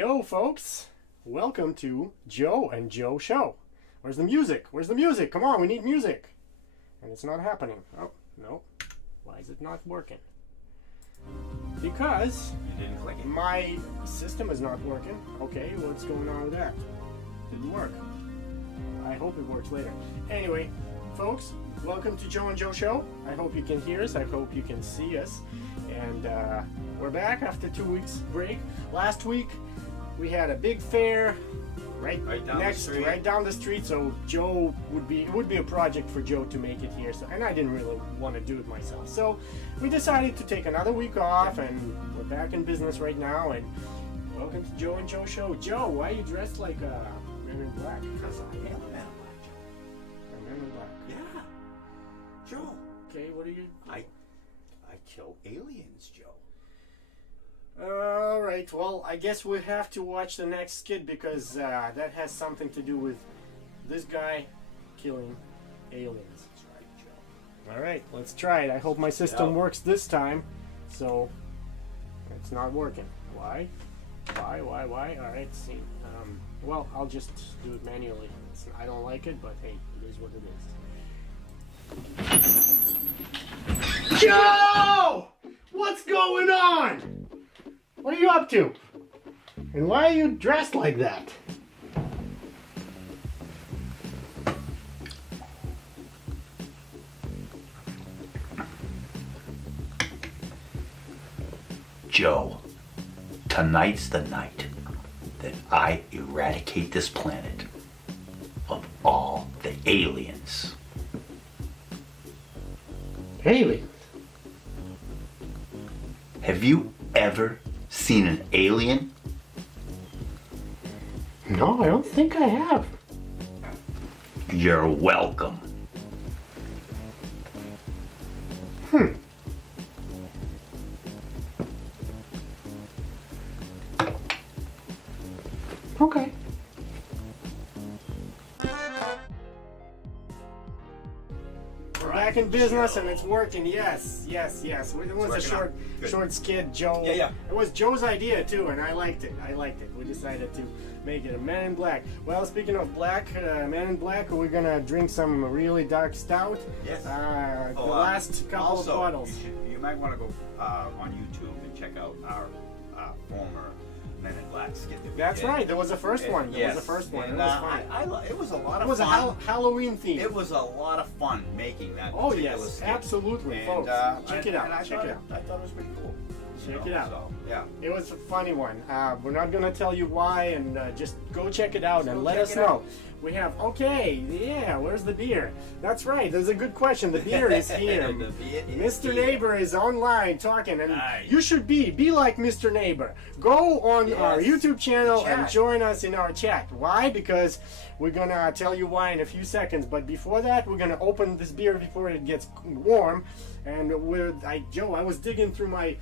Yo, folks! Welcome to Joe and Joe Show. Where's the music? Where's the music? Come on, we need music. And it's not happening. Oh, no. Why is it not working? Because You didn't click it. my system is not working. Okay, what's going on with that? Didn't work. I hope it works later. Anyway, folks, welcome to Joe and Joe Show. I hope you can hear us. I hope you can see us. And we're back after 2 weeks break. Last week we had a big fair right down the street. So Joe it would be a project for Joe to make it here. So, and I didn't really want to do it myself. So we decided to take another week off, and we're back in business right now. And welcome to Joe and Joe Show. Joe, why are you dressed like a man in black? Because I am a man in black, Joe. A man in black. Yeah. Joe. Okay, what are you? I kill aliens, Joe. All right. Well, I guess we have to watch the next skit because that has something to do with this guy killing aliens. That's right, Joe. All right, let's try it. I hope my system works this time. So it's not working. Why? Why? All right. See. Well, I'll just do it manually. I don't like it, but hey, it is what it is. Joe! What's going on? What are you up to? And why are you dressed like that? Joe, tonight's the night that I eradicate this planet of all the aliens. Haley. Have you ever seen an alien? No, I don't think I have. You're welcome. Okay. We're back in business and it's working. Yes. It was a short skit, Joe. Yeah. It was Joe's idea too, and I liked it. We decided to make it a Man in Black. Well, speaking of black, Man in Black, we're gonna drink some really dark stout. Yes. The last couple of bottles. You might want to go on YouTube and check out our former Men in Black skit. That's right. There was a first one. Yes. It was the first one. And, it was fun. it was a lot It of was fun. a Halloween theme. It was a lot of fun making that. Oh particular yes, skit. absolutely, And, folks. Check it out. and I Check thought it out. I thought it was pretty cool. Check it out. So, yeah. It was a funny one. We're not going to tell you why, and just go check it out and Go let check us it know. out. We have, where's the beer? That's right, there's a good question. The beer is here. The beer is Mr. here. Neighbor is online talking, and Nice. you should be like Mr. Neighbor. Go on our Yes. YouTube channel The and chat. join us in our chat. Why? Because we're going to tell you why in a few seconds, but before that, we're going to open this beer before it gets warm. And Joe, I was digging through my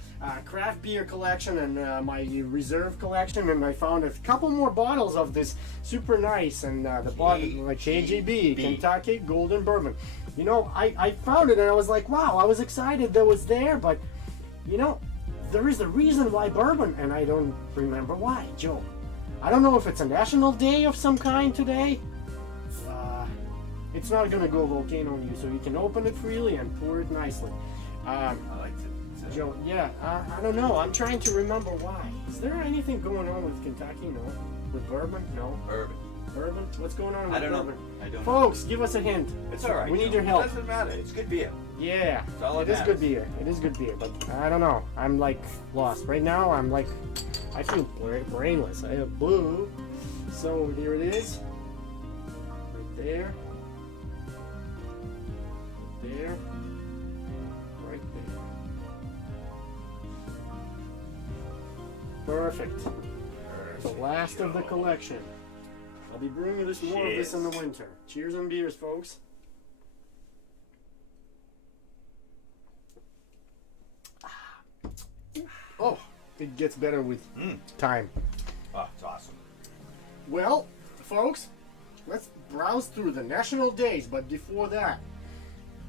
craft beer collection and my reserve collection, and I found a couple more bottles of this super nice and the bottle like KGB, Kentucky Golden Bourbon. You know, I found it and I was like, wow, I was excited that was there, but you know, there is a reason why bourbon, and I don't remember why, Joe. I don't know if it's a national day of some kind today. It's not gonna go volcano on you, so you can open it freely and pour it nicely. I liked it. Joe, I don't know. I'm trying to remember why. Is there anything going on with Kentucky? No. With bourbon? No. Bourbon? What's going on with I don't know. bourbon? I don't know. Folks, give us a hint. It's all right. We need Joe. your help. It doesn't matter. It's good beer. Yeah, It's all it that is good beer. It is good beer, but I don't know. I'm like lost right now. I feel brainless. I have blue. So here it is. Right there. There. Right there. Perfect. The last of the collection. I'll be bringing this more of this in the winter. Cheers and beers, folks. Oh, it gets better with time. Oh, it's awesome. Well, folks, let's browse through the national days, but before that,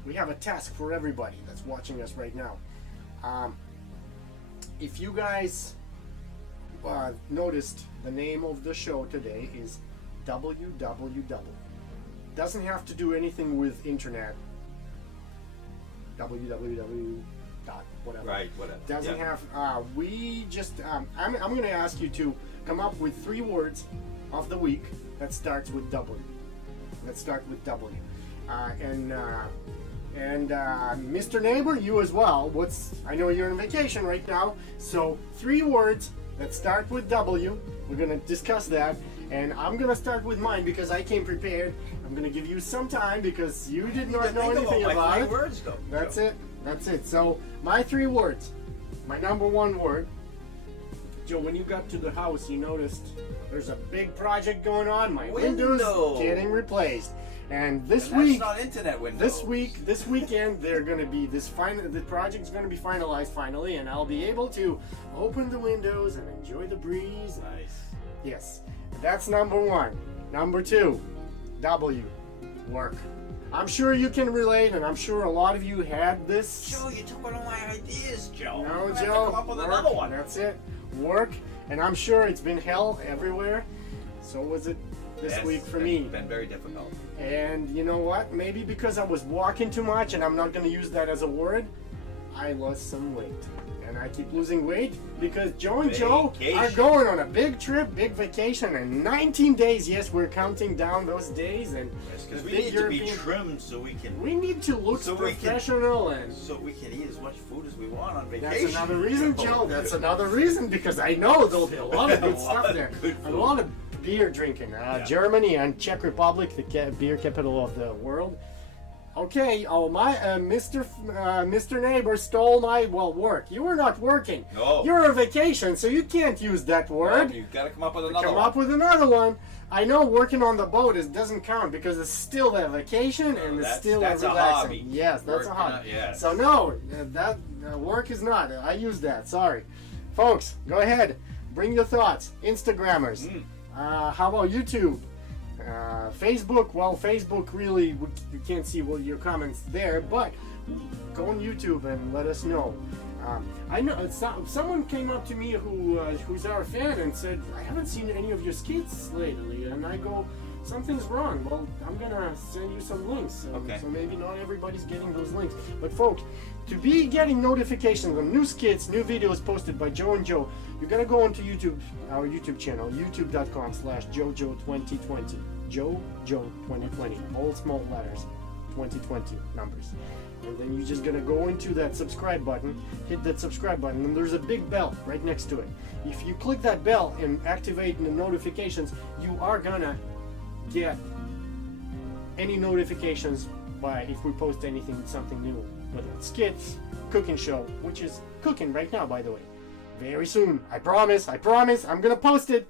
we have a task for everybody that's watching us right now. If you guys noticed, the name of the show today is W.W.W. Doesn't have to do anything with internet. www. Whatever. Right, whatever. Doesn't Yeah. have. We just. I'm going to ask you to come up with 3 words of the week that starts with W. Let's start with W. And Mr. Neighbor, you as well. I know you're on vacation right now, so 3 words that start with W. We're gonna discuss that, and I'm gonna start with mine because I came prepared. I'm gonna give you some time because you did not know anything about it. Words, though. That's it. That's it. So my 3 words. My number 1 word. Joe, when you got to the house, you noticed there's a big project going on. My windows getting replaced. And this week, that's not internet windows. this weekend, they're going to be the project's going to be finalized finally, and I'll be able to open the windows and enjoy the breeze. Nice. Yes, that's number 1. Number 2, W, work. I'm sure you can relate, and I'm sure a lot of you had this. Joe, you took one of my ideas, Joe. No, We're gonna have to Joe. come up with Work, another one. That's it. Work, and I'm sure it's been hell everywhere. So was it this Yes, week for it's me. been very difficult. And you know what? Maybe because I was walking too much, and I'm not going to use that as a word, I lost some weight. And I keep losing weight because Joe and Joe are going on a big trip, big vacation, and 19 days. Yes, we're counting down those days. And Because the we big need European, to be trimmed so we can we need to look professional and. so we can eat as much food as we want on vacation. That's another reason, Joe. That's another reason because I know there'll be a lot of good stuff there. A lot of beer drinking. Germany and Czech Republic, the beer capital of the world. Okay, my Mr. Neighbor stole my work. You were not working. No. You're on vacation, so you can't use that word. Well, you've got to come up with another Come one. up with another one. I know working on the boat doesn't count because it's still a vacation and it's still that's a a relaxing. hobby. Yes, that's a Work, hobby. yes. So no, that work is not. I use that. Sorry, folks. Go ahead. Bring your thoughts. Instagrammers. How about YouTube? Facebook. Well, Facebook really you can't see your comments there, but go on YouTube and let us know. I know someone came up to me who's our fan and said, I haven't seen any of your skits lately, and I go, something's wrong. Well, I'm gonna send you some links. Okay. So maybe not everybody's getting those links, but folks, to be getting notifications on new skits, new videos posted by Joe and Joe, you gotta go onto YouTube, our YouTube channel, youtube.com/JoJo2020. JoJo2020, all small letters, 2020 numbers. And then you're just gonna go into that subscribe button, hit that subscribe button, and there's a big bell right next to it. If you click that bell and activate the notifications, you are gonna get any notifications if we post something new, whether it's skits, cooking show, which is cooking right now, by the way. Very soon, I promise, I'm gonna post it.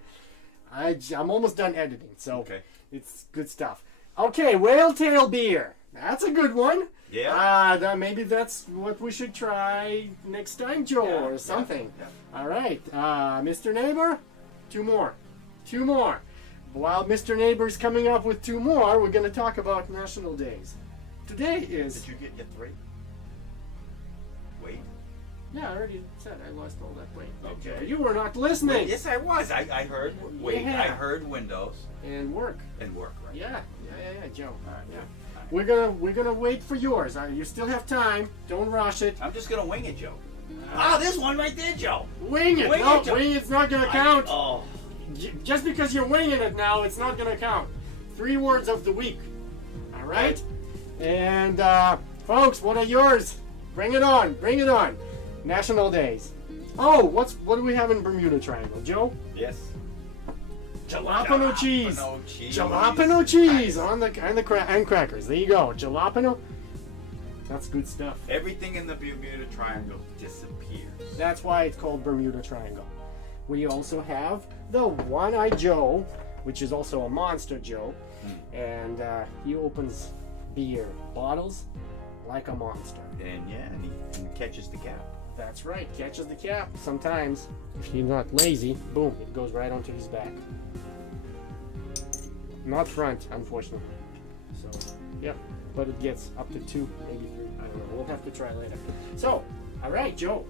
I'm almost done editing, so it's good stuff. Okay, whale tail beer. That's a good one. Yeah. Maybe that's what we should try next time, Joe, or something. Yeah. All right, Mr. Neighbor, 2 more. 2 more. While Mr. Neighbor's coming up with 2 more, we're going to talk about national days. Today is... Did you get your 3? Wait. Yeah, I already said I lost all that weight. Okay. You were not listening. Yes, I was. I heard wait. Yeah. I heard windows And work. and work. Right. Yeah, Joe. All right. Yeah. We're gonna wait for yours. You still have time. Don't rush it. I'm just gonna wing it, Joe. There's one right there, Joe. Wing it. Wing No, it, Joe. wing it's not gonna count. Oh. Just because you're winging it now, it's not gonna count. 3 words of the week. All right. And folks, what are yours? Bring it on. Bring it on. National days. Oh, what do we have in Bermuda Triangle, Joe? Yes. Jalapeno cheese. Jalapeno cheese and crackers. There you go. Jalapeno. That's good stuff. Everything in the Bermuda Triangle disappears. That's why it's called Bermuda Triangle. We also have the One-Eyed Joe, which is also a monster Joe, and he opens beer bottles like a monster. And he catches the cap. That's right, catches the cap. Sometimes, if he's not lazy, boom, it goes right onto his back. Not front, unfortunately. So, yep, but it gets up to 2, maybe 3. I don't know. We'll have to try later. So, all right, Joe.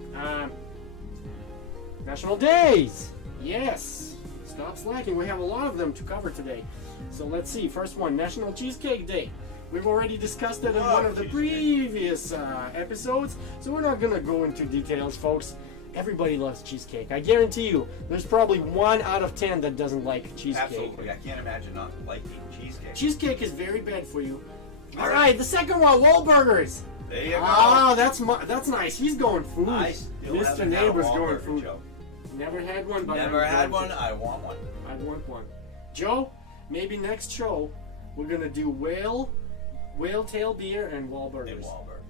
National days. Yes. Stop slacking. We have a lot of them to cover today. So let's see. First one, National Cheesecake Day. We've already discussed it in one of the previous episodes, so we're not going to go into details, folks. Everybody loves cheesecake. I guarantee you, there's probably 1 out of 10 that doesn't like cheesecake. Absolutely. I can't imagine not liking cheesecake. Cheesecake is very bad for you. All right, the second one, Wahlburgers. There you go. Oh, that's nice. He's going food. I still Mr. haven't had a Neighbor's going Wahlburger, food. Joe. Never had one, but Never I'm had going one. to. I want one. I want one. Joe, maybe next show we're gonna do whale tail beer and Wahlburgers. And Wahlburgers.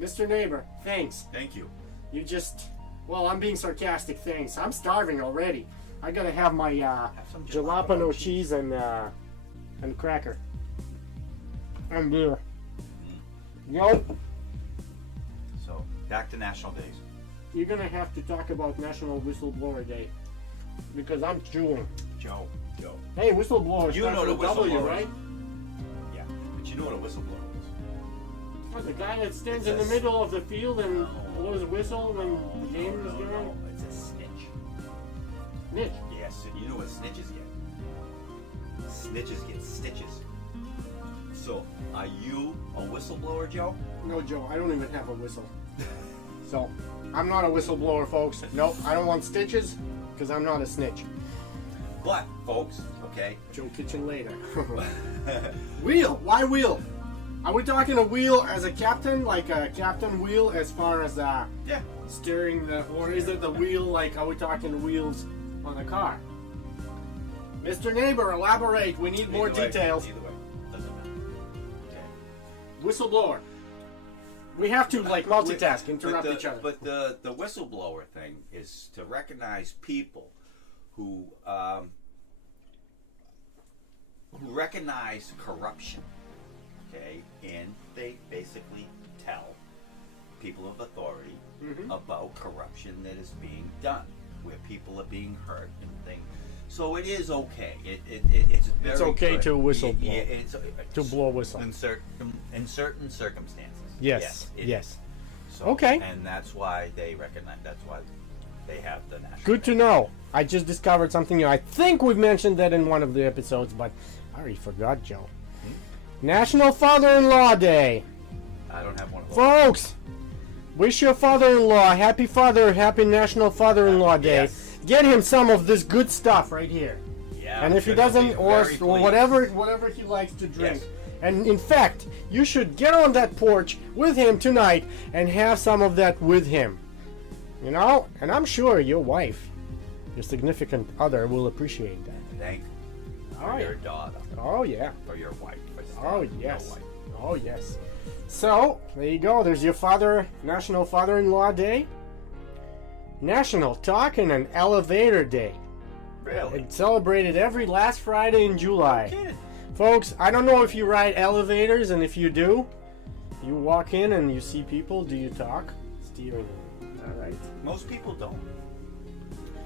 Mr. Neighbor, thanks. Thank you. You just, well, I'm being sarcastic. Thanks. I'm starving already. I gotta have my some jalapeno cheese and cracker and beer. Yo, So back to National Days. you're gonna have to talk about National Whistleblower Day because I'm chewing. Joe. Hey, whistleblower. You know the W, whistleblower. right? Yeah, but you know what a whistleblower is. What, the guy that stands It's in the a middle of the field and No. blows a whistle when the game is going on? It's a snitch. Nick. Yes, and you know what snitches get? Snitches get stitches. So, are you a whistleblower, Joe? No, Joe, I don't even have a whistle. So, I'm not a whistleblower, folks. Nope, I don't want stitches because I'm not a snitch. But, folks, okay. Joe Kitchen later. Wheel. Why wheel? Are we talking a wheel as a captain, like a captain wheel, as far as Yeah. steering the, or is it the wheel like? Are we talking wheels on a car? Mr. Neighbor, elaborate. We need more Either way, details. Either way, doesn't matter. Okay. Whistleblower. We have to like multitask, interrupt each other. But the whistleblower thing is to recognize people who recognize corruption, okay, and they basically tell people of authority about corruption that is being done, where people are being hurt and things. So it is okay. It's very okay good. to whistle blow. Yeah, it's To blow a whistle. in certain circumstances. Yes. it Yes. is. So, Okay. And that's why they recognize. That's why they have the national. Good to day. know. I just discovered something new. I think we've mentioned that in one of the episodes, but I already forgot, Joe. National Father-in-Law Day. I don't have one of those. Folks, wish your father-in-law happy National Father-in-Law Day. Yes. Get him some of this good stuff right here. Yeah. And if he because he'll doesn't, be or very whatever he likes to drink. Yes. And in fact, you should get on that porch with him tonight and have some of that with him. You know? And I'm sure your wife, your significant other, will appreciate that. Thank Oh, for yeah. your daughter, Oh, yeah. for your wife. Oh, Your yes. wife. Oh, yes. So, there you go. There's your National Father-in-Law Day. National Talk in an Elevator Day. Really? It's celebrated every last Friday in July. Kidding. Folks, I don't know if you ride elevators, and if you do, you walk in and you see people. Do you talk? Steering. All right. Most people don't.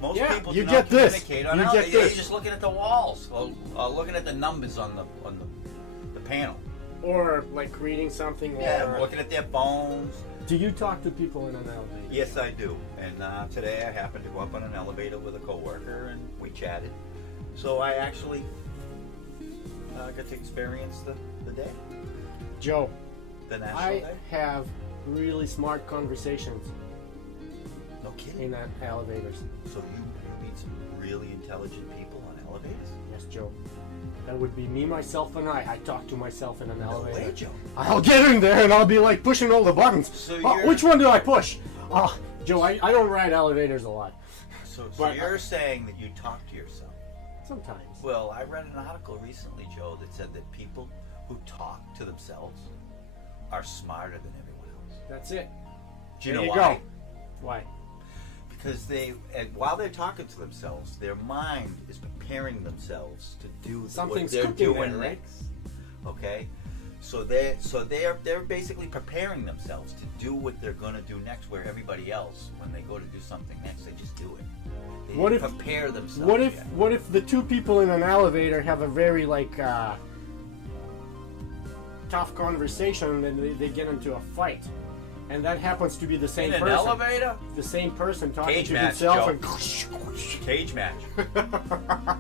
Most Yeah, people you do get not this. communicate on You how get they're this. just looking at the walls or looking at the numbers on the panel. Or like reading something. Yeah, Or looking at their phones. do you talk to people in an elevator? Yes, I do. And today I happened to go up on an elevator with a coworker, and we chatted. So I actually got to experience the day, Joe, the national I day. have really smart conversations No kidding. in elevators. So you meet some really intelligent people on elevators? Yes, Joe. That would be me, myself, and I. I talk to myself in an No elevator. way, Joe. I'll get in there and I'll be like pushing all the buttons. So Oh, you're- which one do I push? Oh, Joe, I don't ride elevators a lot. So But- you're saying that you talk to yourself? Sometimes. Well, I read an article recently, Joe, that said that people who talk to themselves are smarter than everyone else. That's it. Do you There know you why? go. Why? Because and while they're talking to themselves, their mind is preparing themselves to do Something's what they're cooking doing there, right? next. Okay, so they're basically preparing themselves to do what they're going to do next. Where everybody else, when they go to do something next, they just do it. They What didn't if- prepare themselves? yet. What if the two people in an elevator have a very tough conversation and they get into a fight? and that happens to be the same In an person. elevator? The same person talking Cage to match, himself Joe. and Cage match.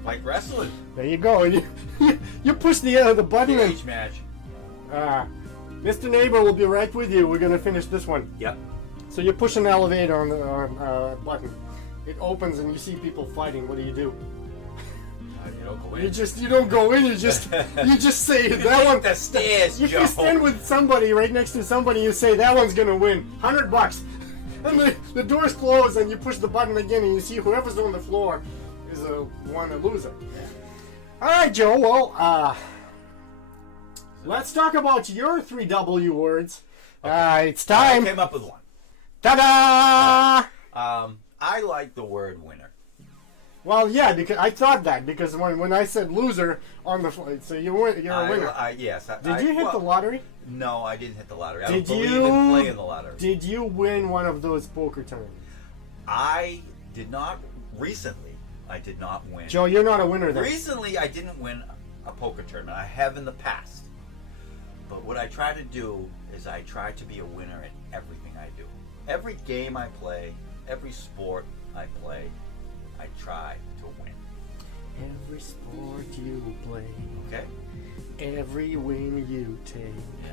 Like wrestling. there you go. You push the button and Cage match. Mr. Neighbor will be right with you. We're gonna finish this one. Yep. So you push an elevator on the button. It opens and you see people fighting. What do? You don't go in. You don't go in. You just say that one. The stairs, If Joe. you stand with somebody right next to somebody, you say that one's gonna win $100. And the doors close and you push the button again and you see whoever's on the floor is the one, a loser. All right, Joe. Well, let's talk about your 3 W words. It's time. I came up with one. Ta-da! I like the word winner. Well, yeah, because I thought that because when I said loser on the so you're a winner. Yes. Did you hit the lottery? No, I didn't hit the lottery. I Did don't believe you- in playing the lottery. Did you win one of those poker tournaments? I did not recently. I did not win. Joe, you're not a winner then. Recently, I didn't win a poker tournament. I have in the past. But what I try to do is I try to be a winner in everything I do. Every game I play, every sport I play, I try to win. Every sport you play, Okay? every win you take, Yeah.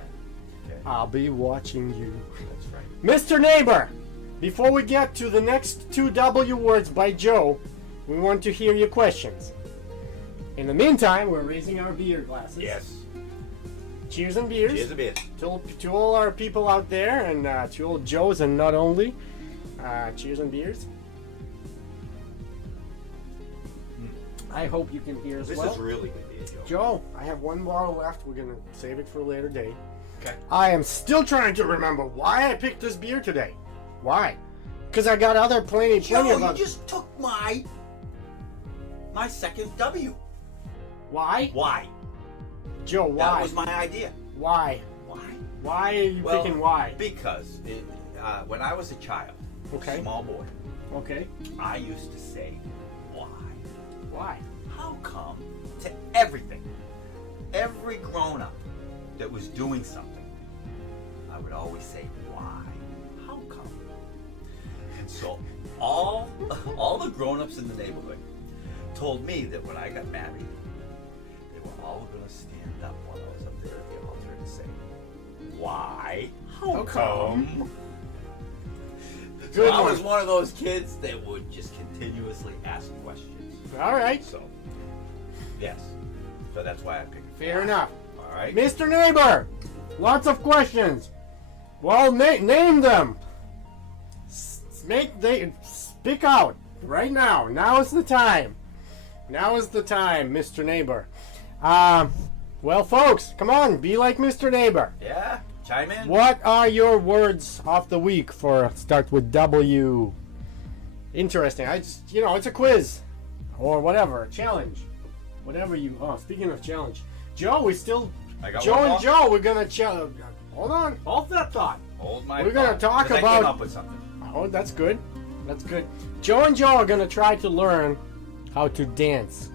Okay. I'll be watching you. That's right. Mr. Neighbor, before we get to the next 2 W words by Joe, we want to hear your questions. In the meantime, we're raising our beer glasses. Yes. Cheers and beers. Cheers a bit. To all our people out there and to all Joes and not only. Cheers and beers. I hope you can hear as This well. is really good beer, Joe. Joe, I have one bottle left. We're going to save it for a later date. Okay. I am still trying to remember why I picked this beer today. Why? Because I got plenty Joe, of you other. just took my second W. Why? Why? Joe, why? That was my idea. Why? Why? Why are you picking why? Because when I was a child, Okay. small boy, Okay. I used to say, why? Why? How come to everything, every grown-up that was doing something, I would always say, why? How come? And so all the grown-ups in the neighborhood told me that when I got married, they were all going to stand up while I was up there at the altar and say, why? How come? Good So I one. was one of those kids that would just continuously ask questions. All right. So, yes. So that's why I picked Fair why. enough. All right. Mr. Neighbor, lots of questions. Well, name them. Speak out right now. Now is the time. Now is the time, Mr. Neighbor. Well, folks, come on, be like Mr. Neighbor. Yeah. Chime in. What are your words of the week for start with W? Interesting. It's a quiz or whatever, a challenge, whatever you. Oh, speaking of challenge, Joe, I got Joe one and more. Joe, we're gonna challenge. Hold on, hold that thought. Hold my. We're gonna thought, talk 'cause I about- came up with something. Oh, that's good. That's good. Joe and Joe are gonna try to learn how to dance,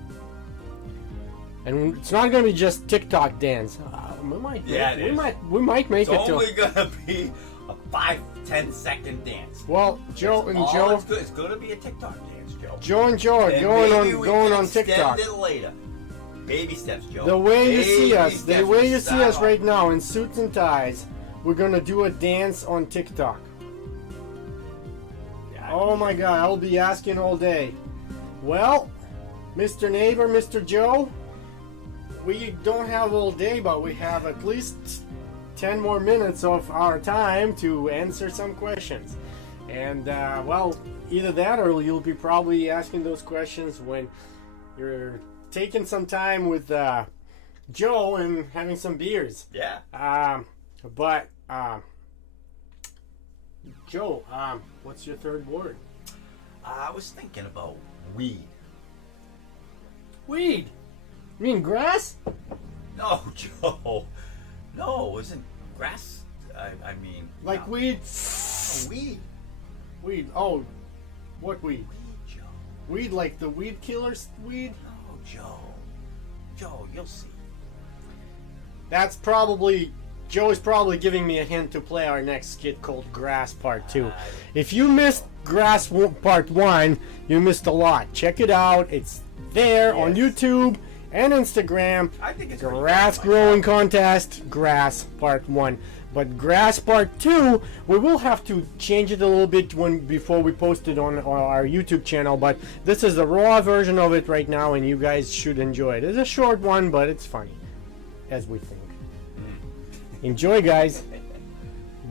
and it's not gonna be just TikTok dance. We might. Yeah, it is. We might make It's it to. only gonna be a 5-10 second dance. Well, Joe and All Joe. It's, good. It's gonna be a TikTok dance, Joe. Joe and Joe are And going maybe on we going can on extend TikTok. it later. Baby steps, Joe. The way you see Baby us, the steps. way We you see start us off. right now in suits and ties, we're gonna do a dance on TikTok. Yeah, Oh my God, I'll be asking all day. Well, Mr. Neighbor, Mr. Joe, we don't have all day, but we have at least 10 more minutes of our time to answer some questions. And, well, either that or you'll be probably asking those questions when you're taking some time with Joe and having some beers. Yeah. But, Joe, what's your third word? I was thinking about weed. Weed. You mean grass? No, Joe. No, isn't grass? I mean, Like no. weed? Oh, weed. Weed. Oh, what weed? Weed, Joe. Weed like the weed killers weed? No, Joe. Joe, you'll see. That's probably Joe is probably giving me a hint to play our next skit called Grass Part 2. If you missed Part 1, you missed a lot. Check it out. It's there on YouTube and Instagram. I think it's Grass growing contest, Grass Part 1. But Grass Part 2, we will have to change it a little bit before we post it on our YouTube channel. But this is the raw version of it right now, and you guys should enjoy it. It's a short one, but it's funny, as we think. Enjoy, guys.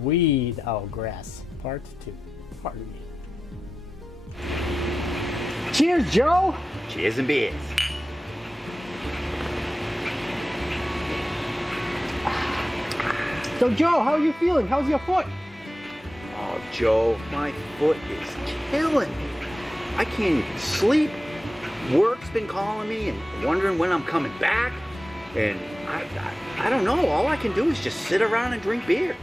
Weed Out Grass Part 2. Pardon me. Cheers, Joe! Cheers and beers. So, Joe, how are you feeling? How's your foot? Oh, Joe, my foot is killing me. I can't even sleep. Work's been calling me and wondering when I'm coming back. And I don't know. All I can do is just sit around and drink beer.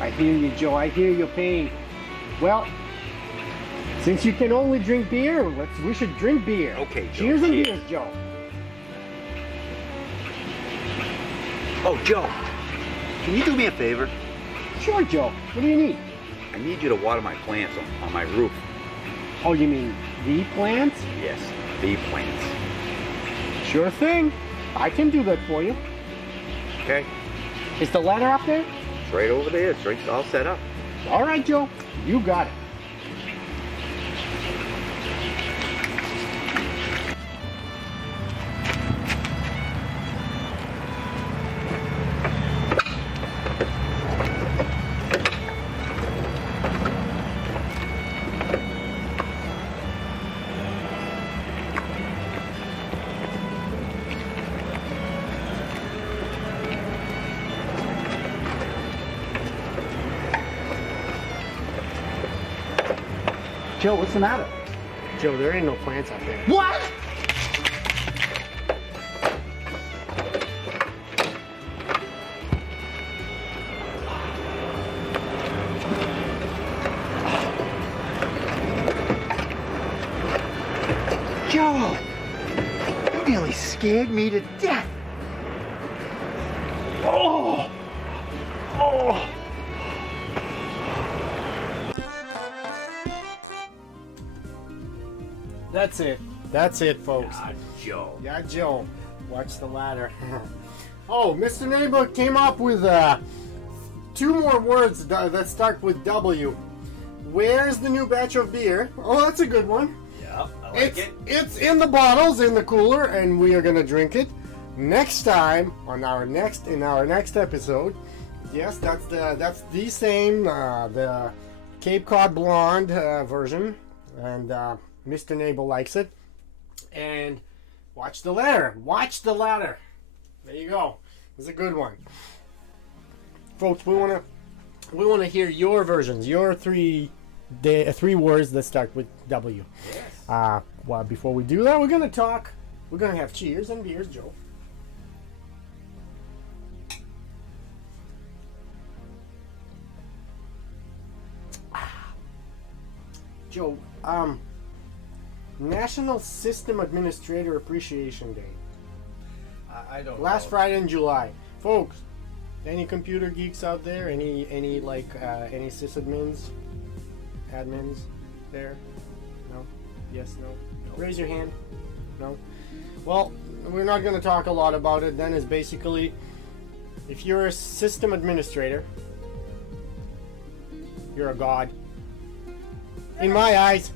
I hear you, Joe. I hear your pain. Well, since you can only drink beer, we should drink beer. Okay, Joe. Cheers and beers, Joe. Oh, Joe, can you do me a favor? Sure, Joe. What do you need? I need you to water my plants on my roof. Oh, you mean the plants? Yes, the plants. Sure thing. I can do that for you. Okay? Is the ladder up there? It's right over there. It's right all set up. All right, Joe. You got it. Joe, what's the matter? Joe, there ain't no plants up there. What? Joe, you nearly scared me to death. Oh! Oh! That's it. That's it, folks. Joe. Yeah, Joe. Watch the ladder. Oh, Mr. Neighbor came up with 2 more words that start with W. Where's the new batch of beer? Oh, that's a good one. Yeah, I like it. It's in the bottles, in the cooler, and we are gonna drink it next time in our next episode. Yes, that's the same the Cape Cod Blonde version, and Mr. Neighbor likes it. And watch the ladder. Watch the ladder. There you go. It's a good one, folks. We wanna hear your versions, your three words that start with W. Yes. Well, before we do that, we're gonna talk. We're gonna have cheers and beers, Joe. Joe, National System Administrator Appreciation Day. I don't Last know. Friday in July. Folks, any computer geeks out there? Any sysadmins? Admins there? No? Yes, no? Raise your hand. No? Well, we're not going to talk a lot about it. Then it's basically, if you're a system administrator, you're a god. In my eyes,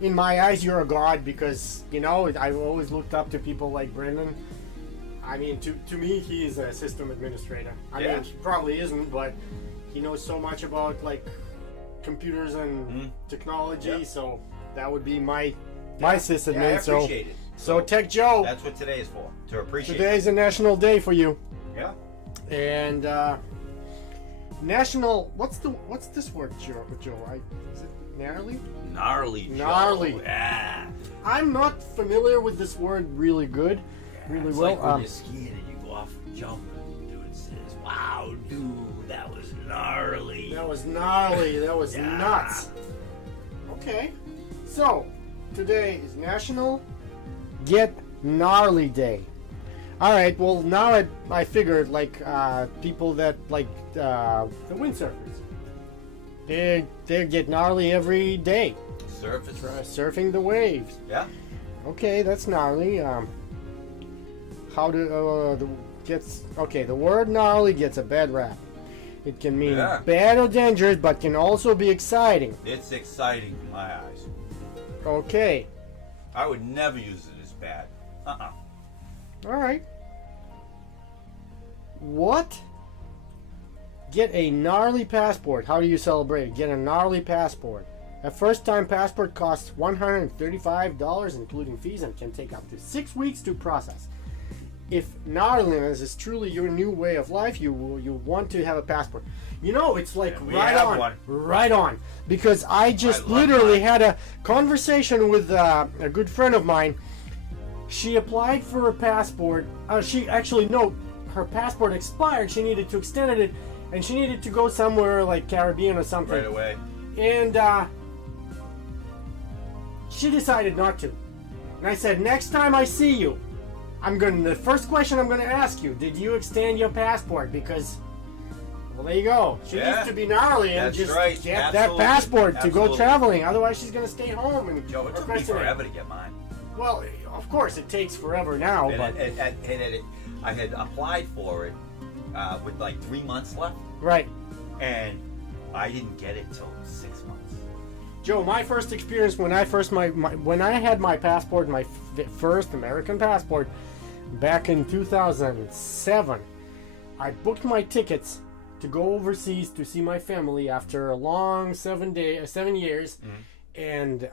you're a god, because, I've always looked up to people like Brendan. I mean, to me, he is a system administrator. I mean, he probably isn't, but he knows so much about, computers and technology, so that would be my sysadmin. Yeah, I appreciate it. So Tech Joe, That's what today is for, to appreciate today's a national day for you. Yeah. And national, what's this word, Joe? Is it gnarly? Gnarly. Gnarly. Joe. Yeah. I'm not familiar with this word really good, really It's well. like when you're skiing and you go off and jump and dude says, "Wow, dude, that was gnarly." That was gnarly. That was Yeah. nuts. Okay, so today is National Get Gnarly Day. All right. Well, now I figured like people that like the windsurfers. They get gnarly every day. Surface. Surfing the waves. Yeah. Okay, that's gnarly. How do the word gnarly gets a bad rap. It can mean bad or dangerous, but can also be exciting. It's exciting in my eyes. Okay. I would never use it as bad. Uh-uh. All right. What? Get a gnarly passport. How do you celebrate it? Get a gnarly passport. A first-time passport costs $135, including fees, and can take up to 6 weeks to process. If gnarliness is truly your new way of life, you want to have a passport. You know, it's like right on. Because I just literally had a conversation with a good friend of mine. She applied for a passport. Her passport expired. She needed to extend it, and she needed to go somewhere like Caribbean or something. Right away. And she decided not to. And I said, next time I see you, the first question I'm gonna ask you, did you extend your passport? Because, well, there you go. She needs to be gnarly and just get that passport to go traveling. Otherwise, she's gonna stay home and Joe, it took me forever to get mine. Well, of course, it takes forever now. And but I had applied for it with like 3 months left. Right. And I didn't get it till 6 months. Joe, my first experience when I had my passport, my first American passport, back in 2007, I booked my tickets to go overseas to see my family after a long 7 years, and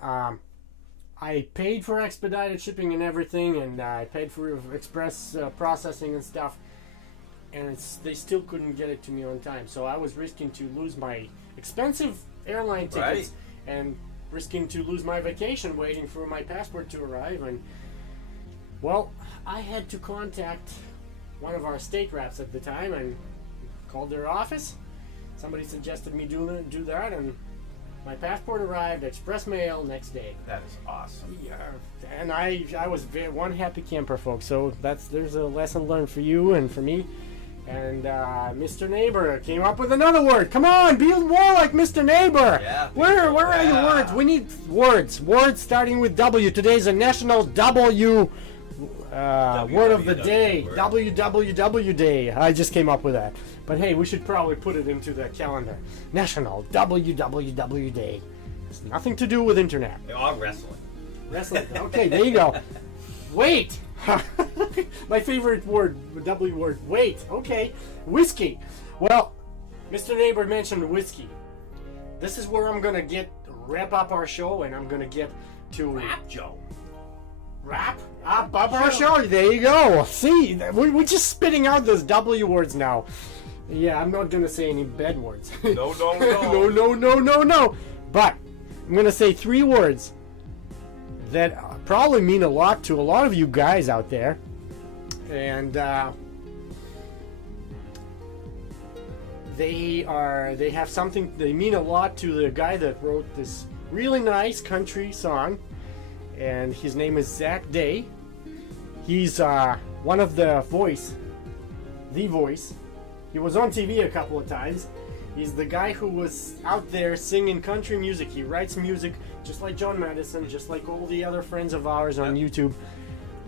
I paid for expedited shipping and everything, and I paid for express processing and stuff, and they still couldn't get it to me on time. So I was risking to lose my expensive airline tickets and risking to lose my vacation waiting for my passport to arrive. And well, I had to contact one of our state reps at the time and called their office. Somebody suggested me do that, and my passport arrived express mail next day. That is awesome. Yeah, and I was one happy camper, folks. So there's a lesson learned for you and for me. And Mr. Neighbor came up with another word. Come on, be more like Mr. Neighbor. Yeah, where are your words? We need words. Words starting with W. Today's a National W word of the day. W.W.W. Day. I just came up with that. But hey, we should probably put it into the calendar. National W.W.W. Day. It's nothing to do with internet. Or wrestling. Wrestling. Okay, there you go. Wait. My favorite word, W word. Wait. Okay. Whiskey. Well, Mr. Neighbor mentioned whiskey. This is where I'm gonna wrap up our show, and I'm gonna get to Rap, Joe. Wrap up our show. There you go. See, we're just spitting out those W words now. Yeah, I'm not gonna say any bad words. No. No. But I'm gonna say 3 words that probably mean a lot to a lot of you guys out there, and they have something. They mean a lot to the guy that wrote this really nice country song, and his name is Zach Day. He's one of the Voice. He was on TV a couple of times. He's the guy who was out there singing country music. He writes music just like John Madison, just like all the other friends of ours on YouTube.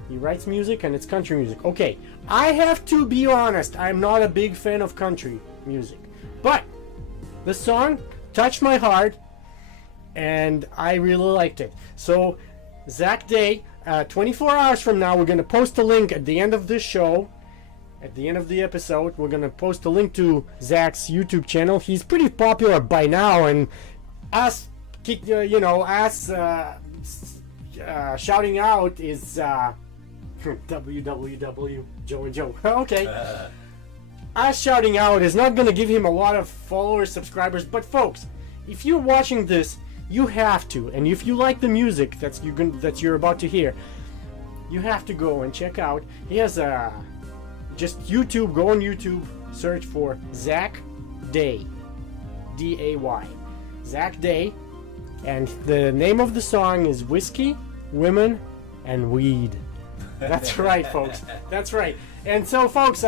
He writes music, and it's country music. Okay, I have to be honest. I'm not a big fan of country music. But the song touched my heart, and I really liked it. So, Zach Day, 24 hours from now, we're going to post a link at the end of this show. At the end of the episode, we're going to post a link to Zach's YouTube channel. He's pretty popular by now, and us shouting out is W.W.W. Joe and Joe. Okay. Us shouting out is not going to give him a lot of followers, subscribers, but folks, if you're watching this, you have to, and if you like the music that you're about to hear, you have to go and check out. He has just YouTube, go on YouTube, search for Zach Day, D-A-Y, Zach Day, and the name of the song is Whiskey, Women, and Weed. That's right, folks. That's right. And so, folks,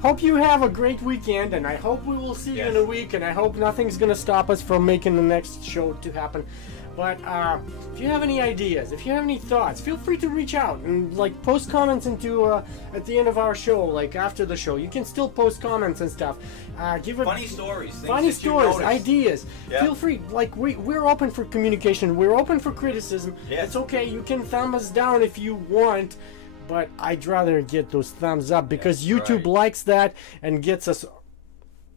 hope you have a great weekend, and I hope we will see you in a week, and I hope nothing's going to stop us from making the next show to happen. But if you have any ideas, if you have any thoughts, feel free to reach out and like post comments into at the end of our show, like after the show. You can still post comments and stuff. Funny stories, ideas. Yeah. Feel free. Like we're open for communication. We're open for criticism. Yes. It's okay. You can thumb us down if you want, but I'd rather get those thumbs up because YouTube likes that and gets us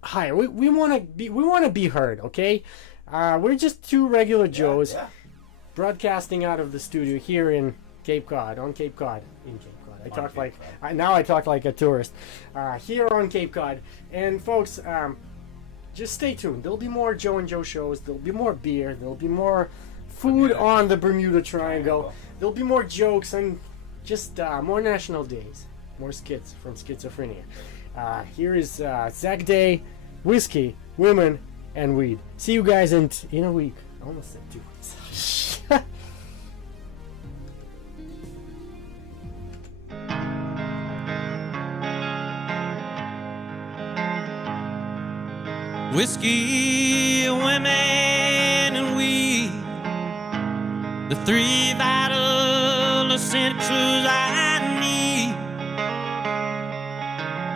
higher. We want to be heard. Okay. We're just two regular Joes broadcasting out of the studio here in Cape Cod, in Cape Cod. I talk like a tourist. Here on Cape Cod. And folks, just stay tuned. There'll be more Joe and Joe shows. There'll be more beer. There'll be more food on the Bermuda Triangle. There'll be more jokes and just more national days. More skits from Schizophrenia. Here is Zach Day, whiskey, women, and weed. See you guys in a week. I almost said 2 weeks. Whiskey, women, and weed, the three vital essentials I need.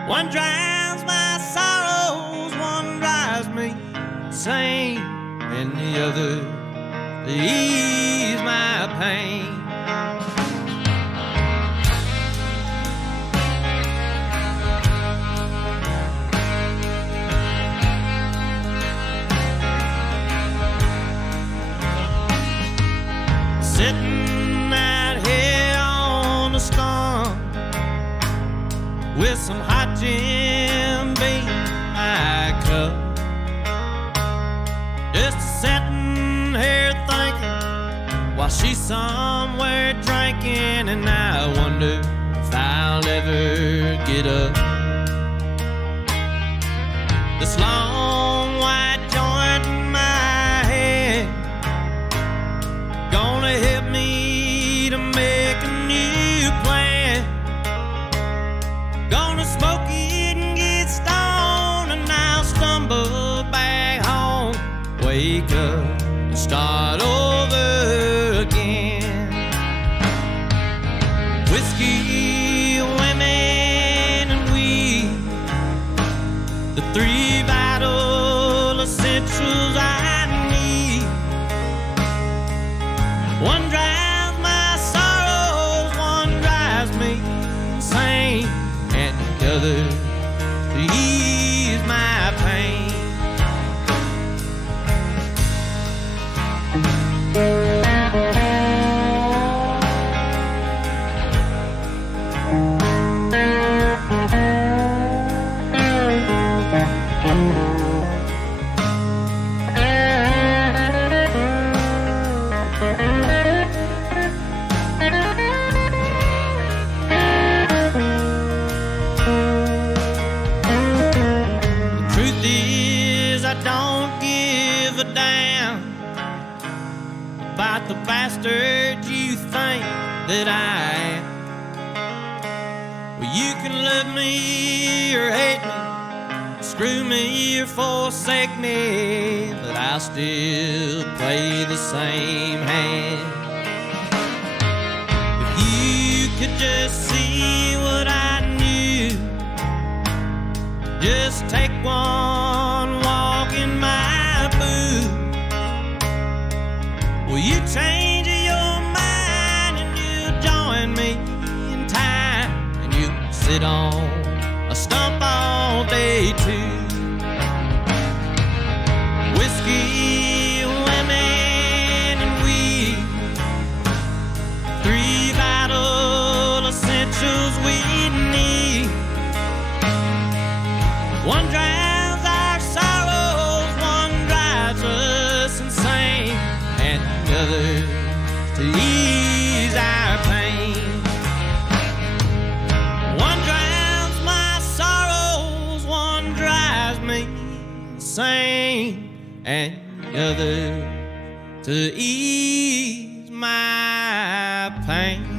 One drowns my sorrows, one drives me insane, and the other to ease my pain. Sitting out here on the stump with some hot Jim Beam in my cup, just sitting here thinking while she's somewhere drinking, and I wonder if I'll ever get up. This long white joint in my head gonna help me to make a new plan. Gonna smoke it and get stoned, and I'll stumble back home, wake up and start over again. Whiskey, women, and weed, the three vital essentials I need. One drives my sorrows, one drives me insane, and the other to ease my pain. The truth is, I don't give a damn about the bastard you think that I am. Well, you can love me or hate me, screw me or forsake me, but I'll still play the same hand. If you could just see what I knew, just take one walk in my boots. Will you change your mind and you'll join me in time, and you can sit on a stump all day too. Whiskey, women, and weed, three vital essentials we need. One drives our sorrows, one drives us insane, and the other to ease our pain. One drives my sorrows, one drives me insane, and the other to ease my pain.